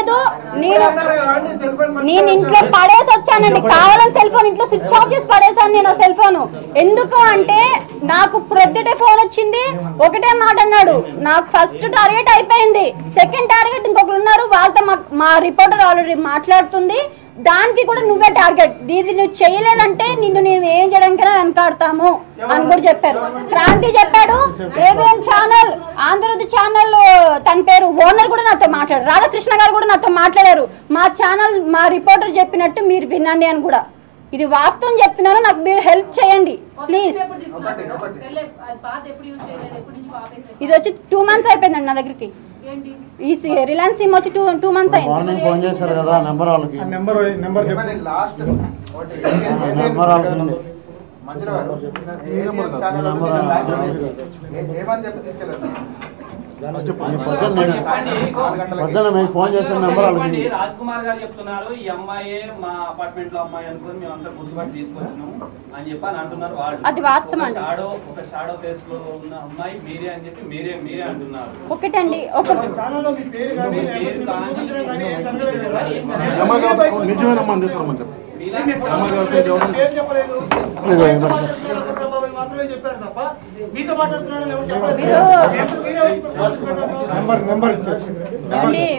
లేదు, నేను ఇంట్లో పడేసి వచ్చానండి, కావాలని సెల్ ఫోన్ ఇంట్లో స్విచ్ ఆఫ్ చేసి పడేసాను నేను సెల్ ఫోన్. ఎందుకు అంటే నాకు ప్రొద్దుటే ఫోన్ వచ్చింది, ఒకటే మాట అన్నాడు, నాకు ఫస్ట్ టార్గెట్ అయిపోయింది, సెకండ్ టార్గెట్ ఇంకొకరు ఉన్నారు, వాళ్ళతో మా రిపోర్టర్ ఆల్రెడీ మాట్లాడుతుంది, దానికి కూడా నువ్వే టార్గెట్, ఇది నువ్వు చేయలేదంటే నిన్ను నేను ఏం చేయడానికైనా వెనకాడతాము అని కూడా చెప్పారు. క్రాంతి చెప్పాడు, ఏబిఎన్ ఛానల్, ఆంధ్రజ్యోతి ఛానల్ తన పేరు ఓనర్ కూడా నాతో మాట్లాడారు, రాధాకృష్ణ గారు కూడా నాతో మాట్లాడారు, మా ఛానల్ మా రిపోర్టర్ చెప్పినట్టు మీరు వినండి అని కూడా. ఇది వాస్తవం చెప్తున్నాను, నాకు మీరు హెల్ప్ చేయండి ప్లీజ్. ఇది వచ్చి 2 months అయిపోయిందండి నా దగ్గరికి, ఈ రిలయన్స్ సిమ్ వచ్చి 2 months అయింది. ఫోన్ చేశారు కదా నెంబర్ వాళ్ళకి, ఫోన్ చేసిన నెంబర్ వాళ్ళకి. రాజ్ కుమార్ గారు చెప్తున్నారు, ఈ అమ్మాయి మా అపార్ట్మెంట్ లో అమ్మాయి అనుకుని మేమంతా గుర్తుపట్టి తీసుకొచ్చినాము అని చెప్పి అని అంటున్నారు. అది వాస్తవం అండి, ఒక షాడో ఫేస్ లో ఉన్న అమ్మాయి మీరే అని చెప్పి మీరే అంటున్నారు. ఒకటండి, ఒక నిజమేనమ్మా తీసుకోమని చెప్పి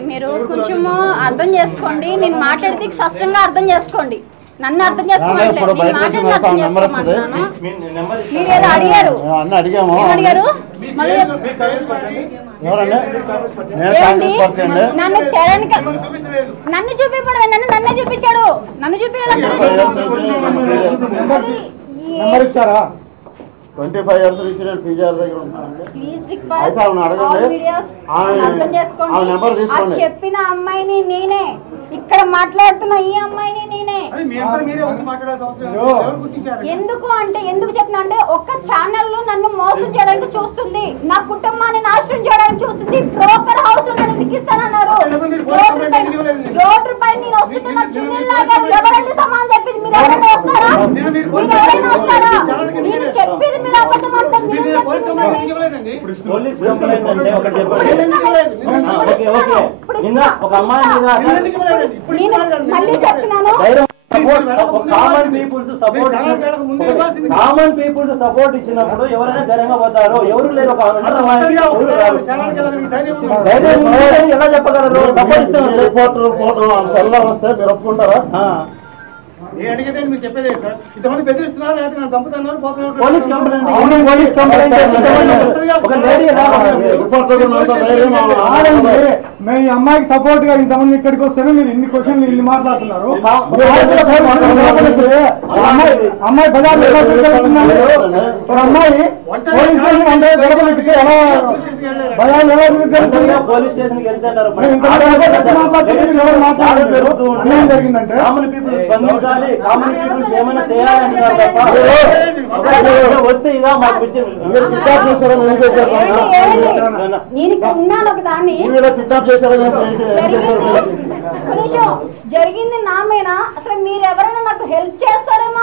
మీరు కొంచెము అర్థం చేసుకోండి, నేను మాట్లాడితే స్పష్టంగా అర్థం చేసుకోండి, నన్ను అర్థం చేసుకోవాలి. మీరు ఏదో అడిగారు, అడిగారు నన్ను తెరానికి, నన్ను చూపించడం నన్నే చూపించాడు, నన్ను చూపించాడు. 25 years నుంచి పీజీఆర్ దగ్గర ఉన్నాను. చెప్పిన అమ్మాయిని నేనే, ఇక్కడ మాట్లాడుతున్న ఈ అమ్మాయిని నేనే. ఎందుకు అంటే ఎందుకు చెప్పిన అంటే ఒక్క ఛానల్ లో నన్ను మోసం చేయడానికి చూస్తుంది, నా కుటుంబాన్ని నాశనం చేయడానికి చూస్తుంది, బ్రోకర్ హౌస్ లో నన్ను దిక్కిస్తానన్నారు, రోడ్డు పై నేను వస్తున్న చిన్నలాగా ఎవరంటే సమానం చెప్పింది, మీరు ఎవరైనా వస్తారా, నేను చెప్పేది మీరు అబద్ధం అంటారు. మళ్ళీ చెప్తున్నాను, కామన్ పీపుల్స్ సపోర్ట్ ఇచ్చినప్పుడు ఎవరైనా ధైర్యంగా పోతారు, ఎవరు లేరు. ఎలా చెప్పగలరు? రిపోర్టర్ ఫోటో వస్తే మీరు ఒప్పుకుంటారా? అడిగితే మీరు చెప్పేది ఇంతమంది బెదిరిస్తున్నారు, పోలీస్ కంప్లైంట్ మేము ఈ అమ్మాయికి సపోర్ట్ గా ఇంతమంది ఇక్కడికి వస్తేనే మీరు ఇన్ని క్వశ్చన్లు ఇన్ని మాట్లాడుతున్నారు. అమ్మాయి బజార్లో అమ్మాయి అంటే గడపలెక్కితే ఎలా బజార్లో ఎలా పోలీస్ స్టేషన్ జరిగిందంటే కామన్ పీపుల్స్ ఏమైనా చేయాలంటున్నారు తప్ప వస్తే ఇదా మాకు జరిగింది నామేనా? అసలు మీరు ఎవరైనా నాకు హెల్ప్ చేస్తారేమో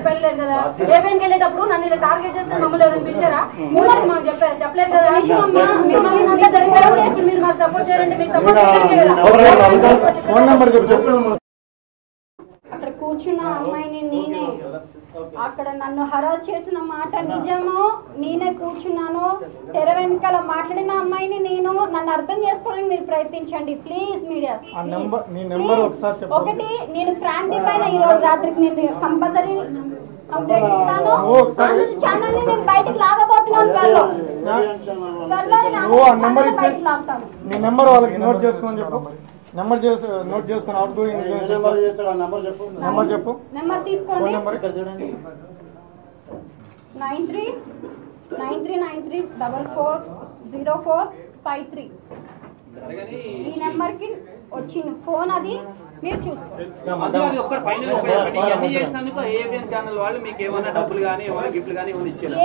చెప్పలేదు కదా, ఏమేమి వెళ్ళేటప్పుడు నన్ను ఇలా టార్గెట్ చేస్తే మమ్మల్ని ఎవరైనా పిలిచారా? మాకు చెప్పారు, చెప్పలేదు కదా. మీరు మాకు సపోర్ట్ చేయాలంటే మీకు సపోర్ట్ అక్కడ కూర్చున్న అమ్మాయిని నేనే, అక్కడ నన్ను హరాస్ చేసిన మాట నిజము, నేనే కూర్చున్నాను, తెర వెనకాల మాట్లాడిన అమ్మాయిని నేను. నన్ను అర్థం చేసుకోవడానికి మీరు ప్రయత్నించండి ప్లీజ్ మీడియా. ఒకటి, నేను క్రాంతి పైన ఈ రోజు రాత్రికి నేను కంపల్సరీ కంప్లైంట్ ఇచ్చాను, ఛానల్ ని నేను బయటకు లాగబోతున్నాను. నీ నెంబర్ వాళ్ళకి నోట్ చేసుకోమని చెప్పు, నెంబర్ నోట్ చేసుకుని అవుట్ గోయింగ్ నెంబర్ చెప్పు. నెంబర్ తీసుకోండి, 9393440453. ఈ నెంబర్ కి వచ్చిన ఫోన్ అది మీరు చూసుకోండి.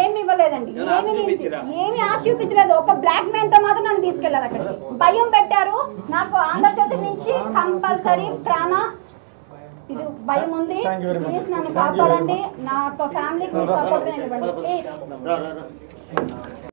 ఏమి ఇవ్వలేదండి, ఏమి ఆశ చూపించలేదు, ఒక బ్లాక్ మెయిల్ తో మాత్రం నన్ను తీసుకెళ్లారు. అక్కడ భయం పెట్టారు నాకు, ఆంధ్రజ్యోతి నుంచి కంపల్సరీ ప్రాణ ఇది భయం ఉంది, ప్లీజ్ నన్ను కాపాడండి, నా ఫ్యామిలీకి సపోర్ట్ ఇవ్వండి ప్లీజ్.